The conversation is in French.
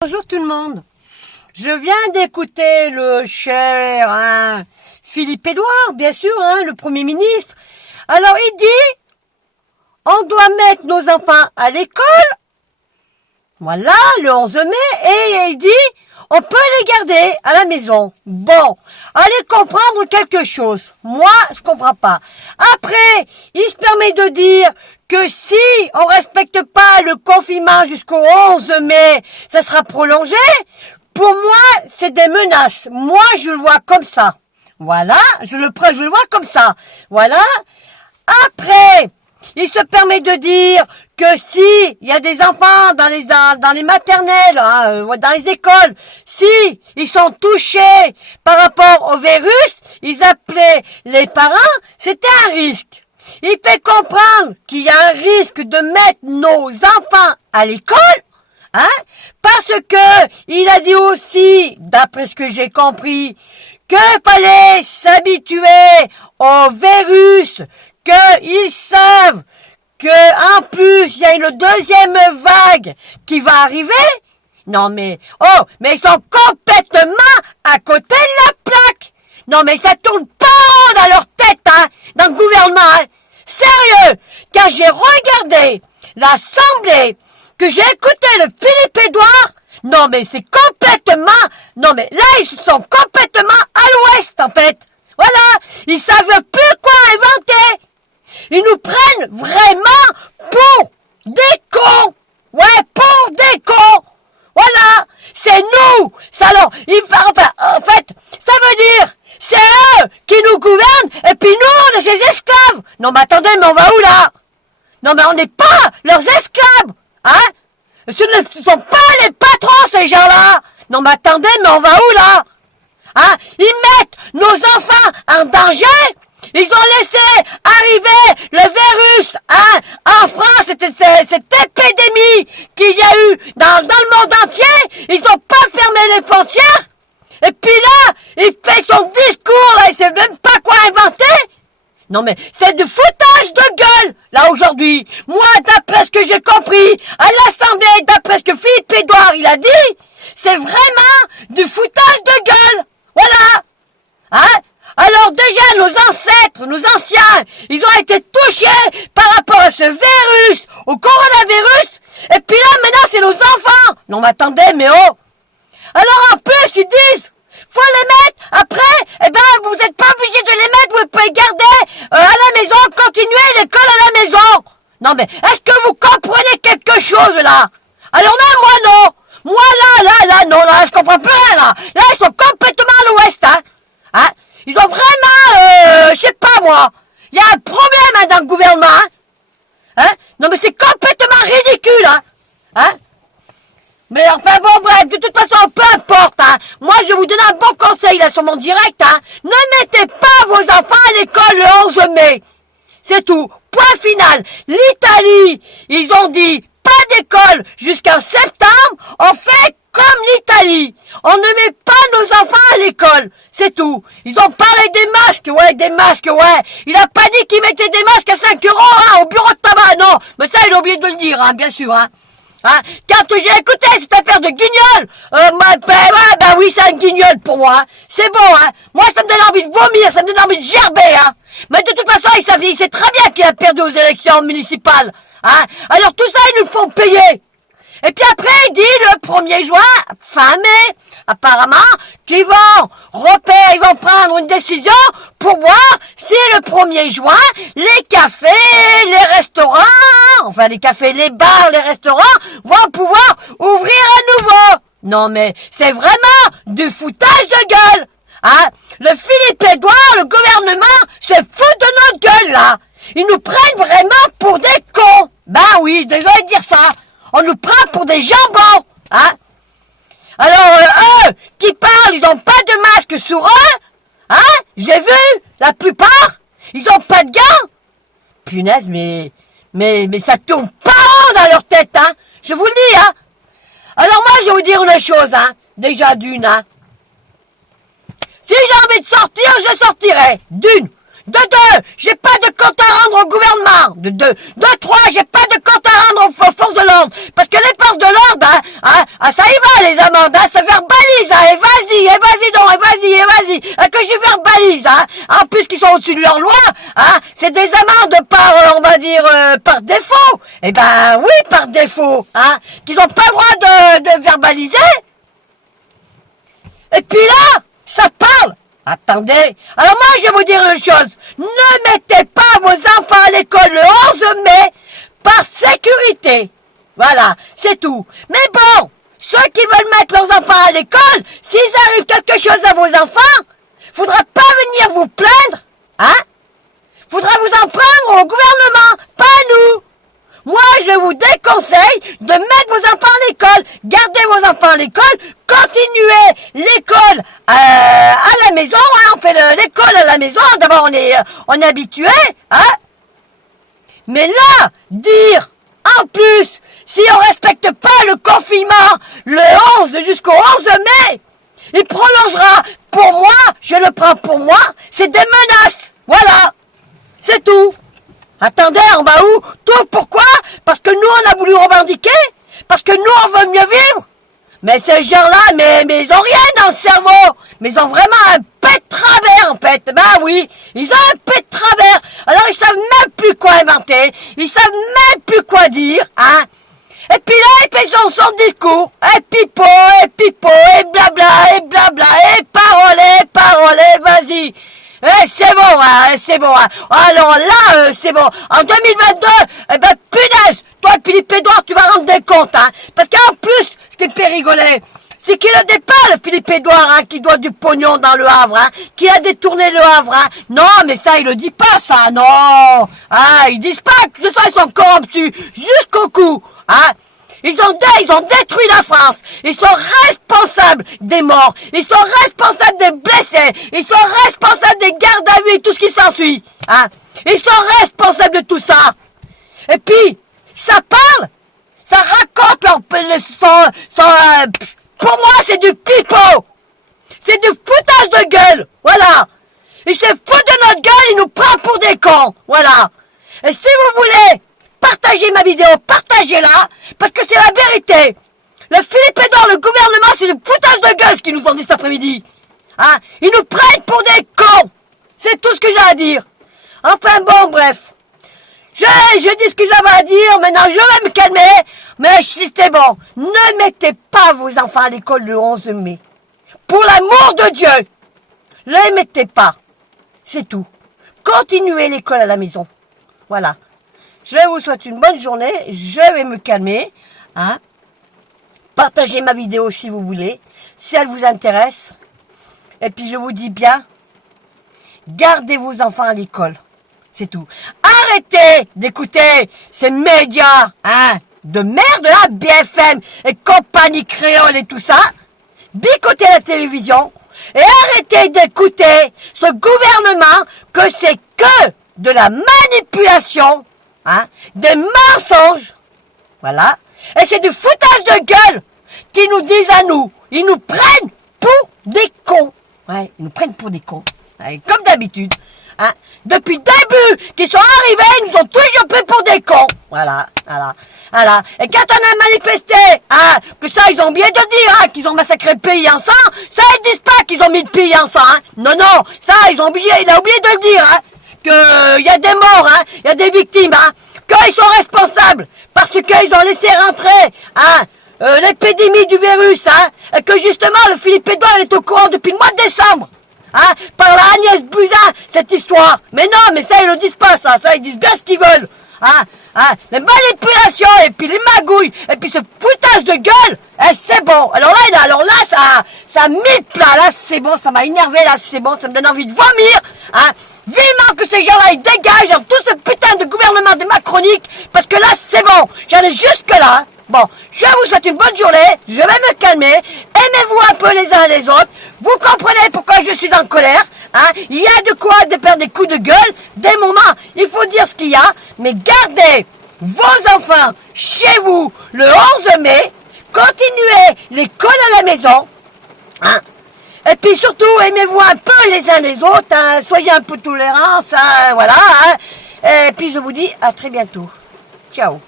Bonjour tout le monde. Je viens d'écouter le cher Philippe Édouard, bien sûr, le Premier ministre. Alors il dit, on doit mettre nos enfants à l'école, voilà, le 11 mai, et il dit, on peut les garder à la maison. Bon, allez comprendre quelque chose. Moi, je comprends pas. Après, il se permet de dire que si on respecte pas le confinement jusqu'au 11 mai, ça sera prolongé. Pour moi, c'est des menaces. Moi, je le vois comme ça. Voilà, je le vois comme ça. Voilà. Après, il se permet de dire que si il y a des enfants dans les maternelles, dans les écoles, si ils sont touchés par rapport au virus, ils appelaient les parents, c'était un risque. Il fait comprendre qu'il y a un risque de mettre nos enfants à l'école, parce que il a dit aussi, d'après ce que j'ai compris, qu'il fallait s'habituer au virus, qu'ils savent que en plus il y a une deuxième vague qui va arriver. Non mais mais ils sont complètement à côté de la plaque. Non mais ça tourne pas rond dans leur tête, dans le gouvernement. Sérieux, quand j'ai regardé l'Assemblée, que j'ai écouté le Philippe Édouard, non mais c'est complètement, non mais là ils sont complètement à l'ouest en fait. Voilà, ils savent plus quoi inventer. Ils nous prennent vraiment pour des cons. Ouais, pour des cons. Voilà, c'est nous. Alors, en fait, ça veut dire, c'est eux qui nous gouvernent et puis nous, on est ses esclaves. Non mais attendez, mais on va où là? Non mais on n'est pas leurs esclaves. Ce ne sont pas les patrons ces gens-là. Non mais attendez, mais on va où là? Ils mettent nos enfants en danger. Ils ont laissé arriver le virus, en France, c'était cette épidémie qu'il y a eu dans le monde entier. Ils ont pas fermé les frontières. Et puis là, il fait son discours, là, il sait même pas quoi inventer. Non mais, c'est du foutage de gueule, là, aujourd'hui. Moi, d'après ce que j'ai compris, à l'Assemblée, d'après ce que Philippe Édouard, il a dit, c'est vraiment du foutage de gueule. Voilà. Alors déjà, nos ancêtres, nos anciens, ils ont été touchés par rapport à ce virus, au coronavirus, et puis là, maintenant, c'est nos enfants. Non, mais attendez, mais oh. Alors en plus, ils disent, faut les mettre, après, vous n'êtes pas obligés de les mettre, vous pouvez garder à la maison, continuer l'école à la maison. Non, mais est-ce que vous comprenez quelque chose, là? Alors là, moi, non. Moi, non, là, je comprends plus rien, là. Là, ils sont complètement à l'ouest, Ils ont vraiment, je sais pas moi, il y a un problème dans le gouvernement, Non mais c'est complètement ridicule, Mais enfin bon bref, de toute façon, peu importe, Moi je vous donne un bon conseil là sur mon direct, Ne mettez pas vos enfants à l'école le 11 mai. C'est tout. Point final. L'Italie, ils ont dit pas d'école jusqu'en septembre, on fait comme l'Italie. On ne met pas nos enfants à l'école. C'est tout. Ils ont parlé des masques, ouais. Il a pas dit qu'ils mettaient des masques à 5 euros, au bureau de tabac, non. Mais ça, il a oublié de le dire, bien sûr, Quand j'ai écouté cette affaire de guignol, oui, c'est un guignol pour moi, C'est bon, Moi, ça me donne envie de vomir, ça me donne envie de gerber, Mais de toute façon, il sait très bien qu'il a perdu aux élections municipales, Alors tout ça, ils nous font payer. Et puis après, il dit le 1er juin, fin mai, apparemment, qu'ils ils vont prendre une décision pour voir si le 1er juin, les cafés, les restaurants, les bars, les restaurants, vont pouvoir ouvrir à nouveau. Non mais, c'est vraiment du foutage de gueule. Le Philippe Édouard, le gouvernement, se fout de notre gueule, là. Ils nous prennent vraiment pour des cons. Ben oui, désolé de dire ça. On nous prend pour des jambons, Alors, eux, qui parlent, ils ont pas de masque sur eux, J'ai vu, la plupart, ils ont pas de gants. Punaise, mais ça tourne pas rond dans leur tête, Je vous le dis, Alors moi, je vais vous dire une chose, déjà d'une, Si j'ai envie de sortir, je sortirai. D'une. De deux, j'ai pas de compte à rendre au gouvernement. De trois, j'ai pas de compte à rendre aux forces de l'ordre. Parce que les forces de l'ordre, ça y va les amendes, ça verbalise, et vas-y donc, et vas-y, que je verbalise, En plus qu'ils sont au-dessus de leur loi, c'est des amendes par, on va dire, par défaut. Eh ben oui, par défaut, qu'ils n'ont pas le droit de verbaliser. Et puis là, ça parle. Attendez. Alors moi, je vais vous dire une chose. Ne mettez pas vos enfants à l'école le 11 mai par sécurité. Voilà, c'est tout. Mais bon, ceux qui veulent mettre leurs enfants à l'école, s'ils arrive quelque chose à vos enfants, faudra pas venir vous plaindre, Faudra vous en prendre au gouvernement, pas à nous. Moi, je vous déconseille de mettre vos enfants à l'école. Gardez vos enfants à l'école. Continuez l'école à la maison. On fait l'école à la maison. D'abord, on est habitué. Mais là, dire, en plus, si on respecte pas le confinement le 11 jusqu'au 11 mai, il prolongera. Pour moi, je le prends pour moi, c'est des menaces. Voilà. C'est tout. Attendez, on va où? Tout pourquoi? Parce que nous, on a voulu revendiquer? Parce que nous, on veut mieux vivre? Mais ces gens-là, mais ils ont rien dans le cerveau. Mais ils ont vraiment un pet de travers, en fait. Ben oui, ils ont un pet de travers. Alors, ils savent même plus quoi inventer. Ils savent même plus quoi dire, Et puis là, il fait son discours. Et pipo, et blabla, et parole, vas-y. C'est bon, c'est bon. Alors là, c'est bon. En 2022, punaise, toi, Philippe Édouard, tu vas rendre des comptes, Parce qu'en plus, ce qui me fait rigoler, c'est qu'il a des pas, le Philippe Édouard, qui doit du pognon dans le Havre, qui a détourné le Havre, Non, mais ça, il le dit pas, ça, non. Ils disent pas que ça, ils sont corrompus jusqu'au cou, Ils ont détruit la France. Ils sont responsables des morts. Ils sont responsables des blessés. Ils sont responsables des gardes à vue et tout ce qui s'ensuit. Ils sont responsables de tout ça. Et puis, ça parle. Ça raconte pour moi, c'est du pipeau. C'est du foutage de gueule. Voilà. Ils se foutent de notre gueule. Ils nous prennent pour des cons. Voilà. Et si vous voulez partagez ma vidéo, partagez-la, parce que c'est la vérité. Le Philippe Édouard, le gouvernement, c'est du foutage de gueule ce qu'ils nous ont dit cet après-midi. Ils nous prennent pour des cons. C'est tout ce que j'ai à dire. Enfin bon, bref. Je dis ce que j'avais à dire, maintenant je vais me calmer, mais c'était bon. Ne mettez pas vos enfants à l'école le 11 mai. Pour l'amour de Dieu, ne les mettez pas. C'est tout. Continuez l'école à la maison. Voilà. Je vous souhaite une bonne journée. Je vais me calmer. Partagez ma vidéo si vous voulez. Si elle vous intéresse. Et puis je vous dis bien. Gardez vos enfants à l'école. C'est tout. Arrêtez d'écouter ces médias. De merde là. BFM et compagnie créole et tout ça. Bicotez la télévision. Et arrêtez d'écouter ce gouvernement que c'est que de la manipulation. Des mensonges, voilà, et c'est du foutage de gueule qu'ils nous disent à nous. Ils nous prennent pour des cons. Ils nous prennent pour des cons, comme d'habitude. Depuis le début qu'ils sont arrivés, ils nous ont toujours pris pour des cons. Voilà. Et quand on a manifesté, que ça, ils ont oublié de dire, qu'ils ont massacré le pays en sang, ça, ils disent pas qu'ils ont mis le pays en sang, Non, ça, il a oublié de le dire, qu'il y a des morts, il y a des victimes, qu'ils sont responsables, parce qu'ils ont laissé rentrer, l'épidémie du virus, et que justement, le Philippe Édouard est au courant depuis le mois de décembre, par la Agnès Buzyn, cette histoire. Mais non, mais ça, ils le disent pas, ça, ils disent bien ce qu'ils veulent, les manipulations, et puis les magouilles, et puis ce foutage de gueule, c'est bon. Alors là, ça mille plat, là, c'est bon, ça m'a énervé, là, c'est bon, ça me donne envie de vomir, Vivement que ces gens-là, ils dégagent dans tout ce putain de gouvernement des macroniques, parce que là, c'est bon, j'en ai jusque là. Bon, je vous souhaite une bonne journée, je vais me calmer, aimez-vous un peu les uns les autres, vous comprenez pourquoi je suis en colère, il y a de quoi de perdre des coups de gueule, des moments, il faut dire ce qu'il y a, mais gardez vos enfants chez vous le 11 mai, continuez l'école à la maison, Et puis surtout, aimez-vous un peu les uns les autres, hein, soyez un peu tolérants, hein, voilà. Hein. Et puis je vous dis à très bientôt. Ciao.